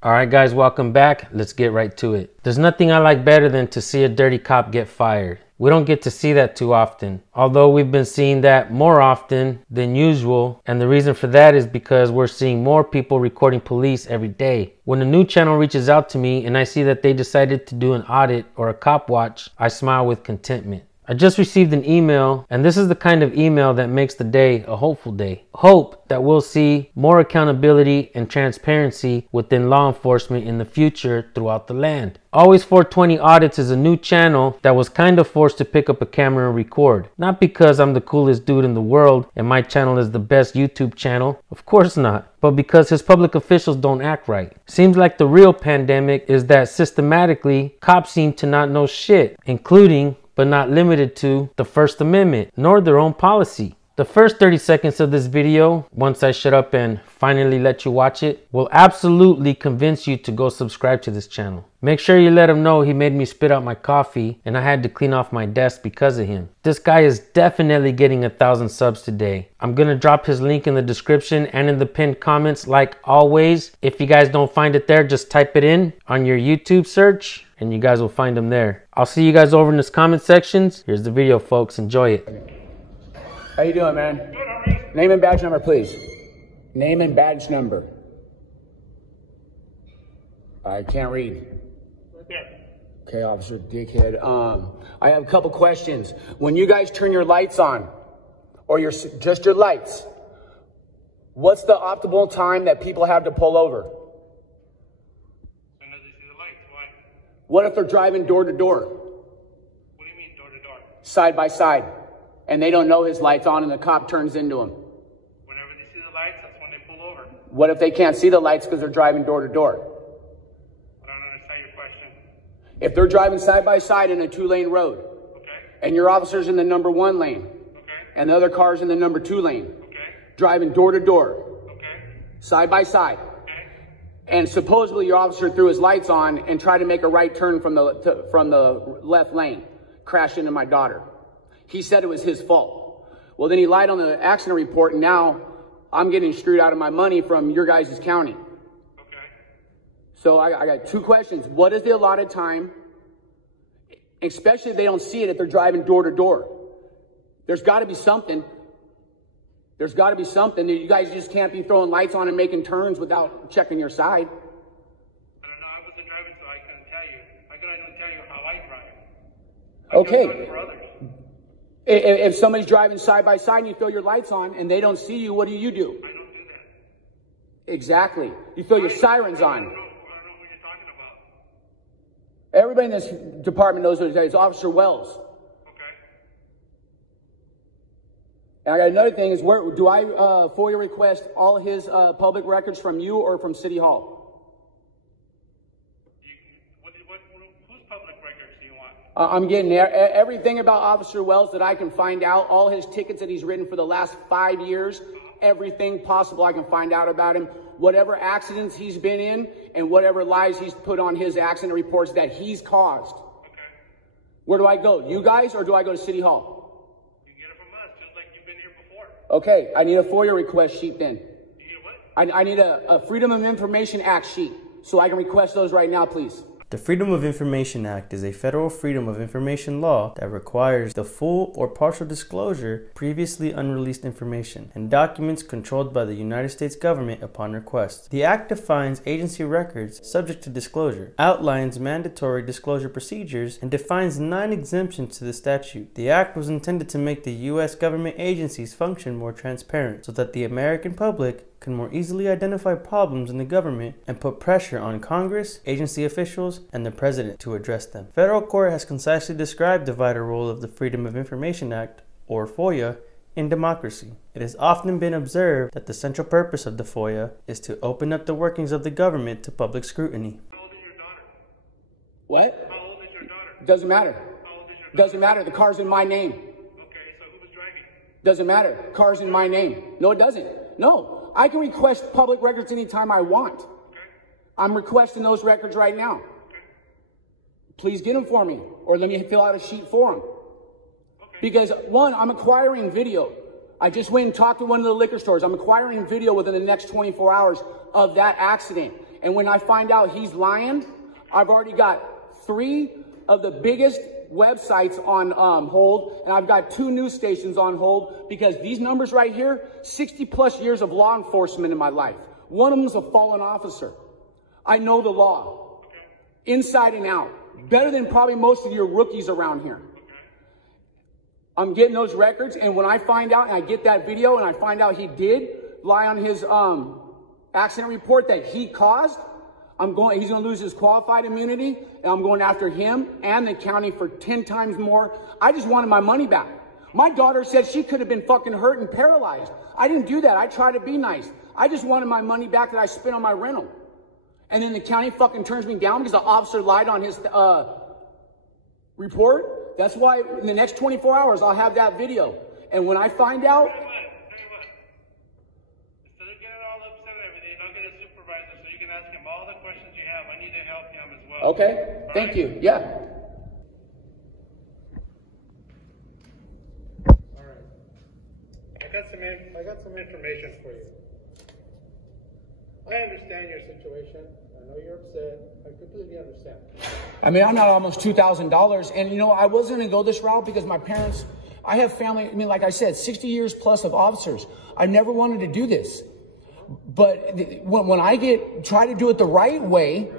Alright guys, welcome back. Let's get right to it. There's nothing I like better than to see a dirty cop get fired. We don't get to see that too often, although we've been seeing that more often than usual, and the reason for that is because we're seeing more people recording police every day. When a new channel reaches out to me and I see that they decided to do an audit or a cop watch, I smile with contentment. I just received an email, and this is the kind of email that makes the day a hopeful day. Hope that we'll see more accountability and transparency within law enforcement in the future throughout the land. Always 420 Audits is a new channel that was kind of forced to pick up a camera and record. Not because I'm the coolest dude in the world and my channel is the best YouTube channel, of course not, but because his public officials don't act right. Seems like the real pandemic is that systematically cops seem to not know shit, including but not limited to the First Amendment, nor their own policy. The first 30 seconds of this video, once I shut up and finally let you watch it, will absolutely convince you to go subscribe to this channel. Make sure you let him know he made me spit out my coffee and I had to clean off my desk because of him. This guy is definitely getting 1,000 subs today. I'm gonna drop his link in the description and in the pinned comments like always. If you guys don't find it there, just type it in on your YouTube search and you guys will find him there. I'll see you guys over in this comment sections. Here's the video, folks. Enjoy it. How you doing, man? Good, how are you? Name and badge number, please. Name and badge number. I can't read. Okay, Officer Dickhead. I have a couple questions. When you guys turn your lights on, or just your lights, what's the optimal time that people have to pull over? As soon as they see the lights, why? What if they're driving door to door? What do you mean door to door? Side by side. And they don't know his light's on and the cop turns into him. Whenever they see the lights, that's when they pull over. What if they can't see the lights because they're driving door to door? I don't understand your question. If they're driving side by side in a 2-lane road, Okay. and your officer's in the number 1 lane, Okay. and the other car's in the number 2 lane, Okay. driving door to door, Okay. side by side, Okay. and supposedly your officer threw his lights on and tried to make a right turn from the left lane, crashed into my daughter. He said it was his fault. Well, then he lied on the accident report, and now I'm getting screwed out of my money from your guys' county. Okay. So I got 2 questions. What is the allotted time? Especially if they don't see it, if they're driving door to door. There's got to be something. There's got to be something. You guys just can't be throwing lights on and making turns without checking your side. I don't know. I wasn't driving, so I couldn't tell you. I couldn't even tell you how I drive. Okay. For others. If somebody's driving side by side and you throw your lights on and they don't see you, what do? I don't do that. Exactly. You throw your sirens on. I don't know what you're talking about. Everybody in this department knows what it is. It's Officer Wells. Okay. And I got another thing is, where do I FOIA request all his public records from you or from City Hall? Whose public records do you want? I'm getting there. Everything about Officer Wells that I can find out, all his tickets that he's written for the last 5 years, everything possible I can find out about him, whatever accidents he's been in, and whatever lies he's put on his accident reports that he's caused. Okay. Where do I go? You guys, or do I go to City Hall? You can get it from us, just like you've been here before. Okay, I need a FOIA request sheet then. You need a what? I need a Freedom of Information Act sheet, so I can request those right now, please. The Freedom of Information Act is a federal freedom of information law that requires the full or partial disclosure of previously unreleased information and documents controlled by the United States government upon request. The Act defines agency records subject to disclosure, outlines mandatory disclosure procedures, and defines 9 exemptions to the statute. The Act was intended to make the U.S. government agencies function more transparent so that the American public can more easily identify problems in the government and put pressure on Congress, agency officials, and the President to address them. Federal court has concisely described the vital role of the Freedom of Information Act, or FOIA, in democracy. It has often been observed that the central purpose of the FOIA is to open up the workings of the government to public scrutiny. How old is your daughter? What? How old is your daughter? Doesn't matter. How old is your daughter? Doesn't matter. The car's in my name. Okay, so who was driving? Doesn't matter. Car's in my name. No, it doesn't. No. I can request public records anytime I want. Okay. I'm requesting those records right now. Okay. Please get them for me, or let me fill out a sheet for them. Okay. Because, one, I'm acquiring video. I just went and talked to one of the liquor stores. I'm acquiring video within the next 24 hours of that accident. And when I find out he's lying, I've already got 3 of the biggest websites on hold, and I've got 2 news stations on hold, because these numbers right here, 60 plus years of law enforcement in my life. One of them is a fallen officer. I know the law inside and out, better than probably most of your rookies around here. I'm getting those records, and when I find out and I get that video and I find out he did lie on his accident report that he caused, he's going to lose his qualified immunity, and I'm going after him and the county for 10 times more. I just wanted my money back. My daughter said she could have been fucking hurt and paralyzed. I didn't do that. I tried to be nice. I just wanted my money back that I spent on my rental. And then the county fucking turns me down because the officer lied on his report. That's why in the next 24 hours, I'll have that video. And when I find out... Okay, thank you. Yeah. All right. I got some information for you. I understand your situation. I know you're upset. I completely understand. I mean, I'm not almost $2,000. And, you know, I wasn't going to go this route because my parents, I have family. I mean, like I said, 60 years plus of officers. I never wanted to do this. But when I try to do it the right way,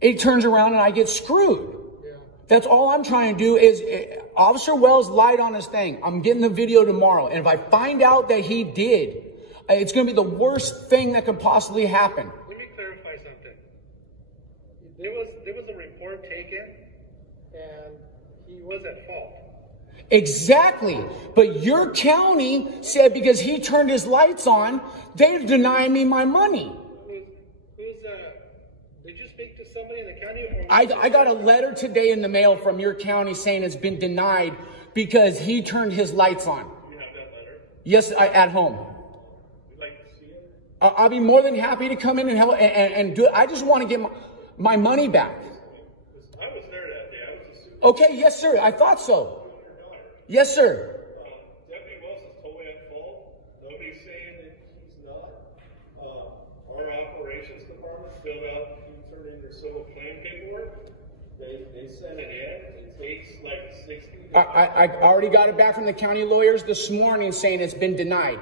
it turns around and I get screwed. Yeah. That's all I'm trying to do is, Officer Wells lied on his thing. I'm getting the video tomorrow. And if I find out that he did, it's going to be the worst thing that could possibly happen. Let me clarify something. There was a report taken, and he was at fault. Exactly. But your county said because he turned his lights on, they're denying me my money. Did you speak to somebody in the county? I got a letter today in the mail from your county saying it's been denied because he turned his lights on. You have that letter? Yes, at home. Would like to see it? I'll be more than happy to come in and help and do it. I just want to get my money back. I was there that day. I was a super. Okay, yes, sir. I thought so. Yes, sir. Deputy Wells is totally at fault. Nobody's saying that he's not. Our operations department filled out, turned in their civil claim paperwork. They sent it in. It takes like 60. I already got it back from the county lawyers this morning saying it's been denied.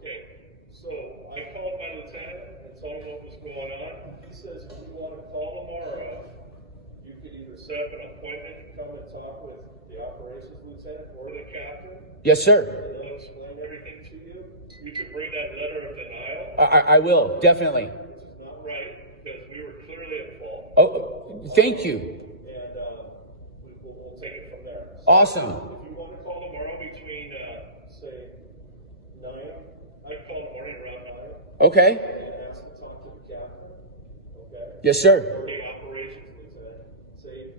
Okay, so I called my lieutenant and told him what was going on. He says if you want to call tomorrow, you could either set up an appointment to come and talk with the operations lieutenant or the captain. Yes, sir. And they'll explain everything to you. You could bring that letter of denial. I will, definitely. Which is not right because we were clearly at fault. Oh, thank you. And we'll take it from there. So awesome. if you want to call tomorrow between, say, 9, I'd call in the morning around 9. Okay. And ask to talk to the captain. Okay. Yes, sir. Or the operations lieutenant. Say,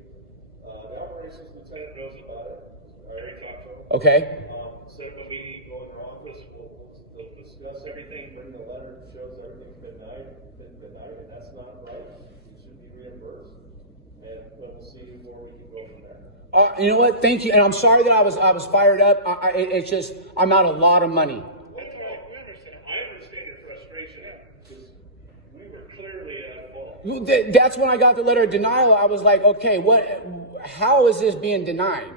the operations lieutenant knows about it. I already talked to him. Okay. Set up a meeting, go in their office. They'll discuss everything. Bring the letter that shows everything's been denied, and that's not right. You should be reimbursed. And we'll see where we can go from there. You know what? Thank you. And I'm sorry that I was fired up. It's just I'm out a lot of money. That's right. We understand. I understand your frustration because we were clearly at fault. Well, that's when I got the letter of denial. I was like, okay, how is this being denied?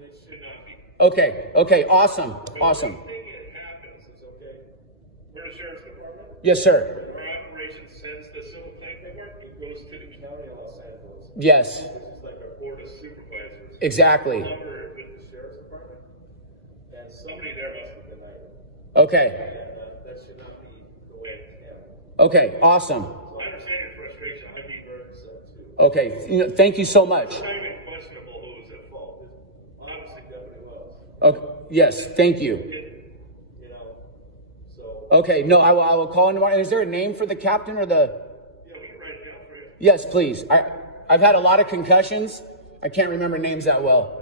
It should not be. Okay. Okay. Awesome. Awesome. When it happens, it's okay. We're the sheriff's department. Yes, sir. Our operation sends the civil claim paperwork. It goes to the county of Los Angeles. Yes. This is like our board of supervisors. Exactly. Number with the sheriff's department, and somebody there must have denied it. Okay. And that should not be the way it's handled. Okay. Awesome. So I understand your frustration. I'd be very upset too. Okay. Thank you so much. It's not even questionable who was at fault. It's obviously Deputy Wells. Okay. Yes. Thank you. You know, so. Okay. No, I will call in tomorrow. Is there a name for the captain or the? Yeah, we can write it down for you. Yes, please. I've had a lot of concussions. I can't remember names that well.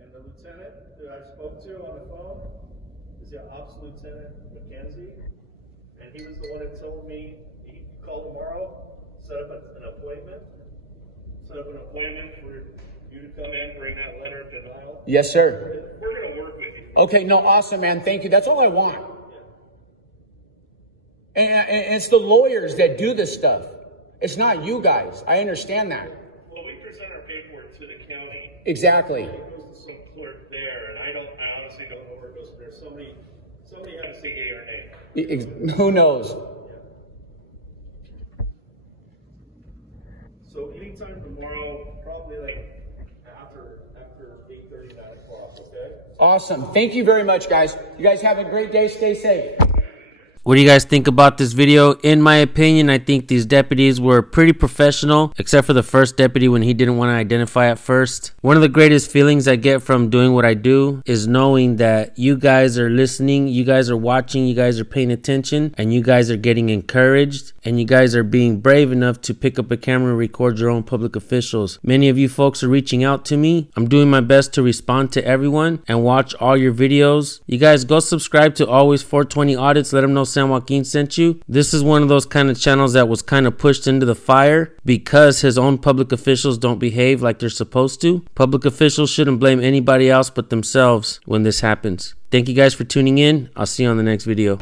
And the lieutenant who I spoke to on the phone is the Ops Lieutenant McKenzie. And he was the one that told me, he called tomorrow, set up an appointment. Set up an appointment for you to come in, bring that letter of denial. Yes, sir. We're going to work with you. Okay, no, awesome, man. Thank you. That's all I want. And it's the lawyers that do this stuff. It's not you guys. I understand that. Well, we present our paperwork to the county. Exactly. It goes to some clerk there, and I honestly don't know where it goes. There's somebody had to say yay or nay. Who knows? So anytime tomorrow, probably like after 8:30, 9 o'clock, okay? Awesome. Thank you very much, guys. You guys have a great day. Stay safe. What do you guys think about this video? In my opinion, I think these deputies were pretty professional, except for the first deputy when he didn't want to identify at first. One of the greatest feelings I get from doing what I do is knowing that you guys are listening, you guys are watching, you guys are paying attention, and you guys are getting encouraged, and you guys are being brave enough to pick up a camera and record your own public officials. Many of you folks are reaching out to me. I'm doing my best to respond to everyone and watch all your videos. You guys go subscribe to Always 420 Audits. Let them know San Joaquin sent you. This is one of those kind of channels that was kind of pushed into the fire because his own public officials don't behave like they're supposed to. Public officials shouldn't blame anybody else but themselves when this happens. Thank you guys for tuning in. I'll see you on the next video.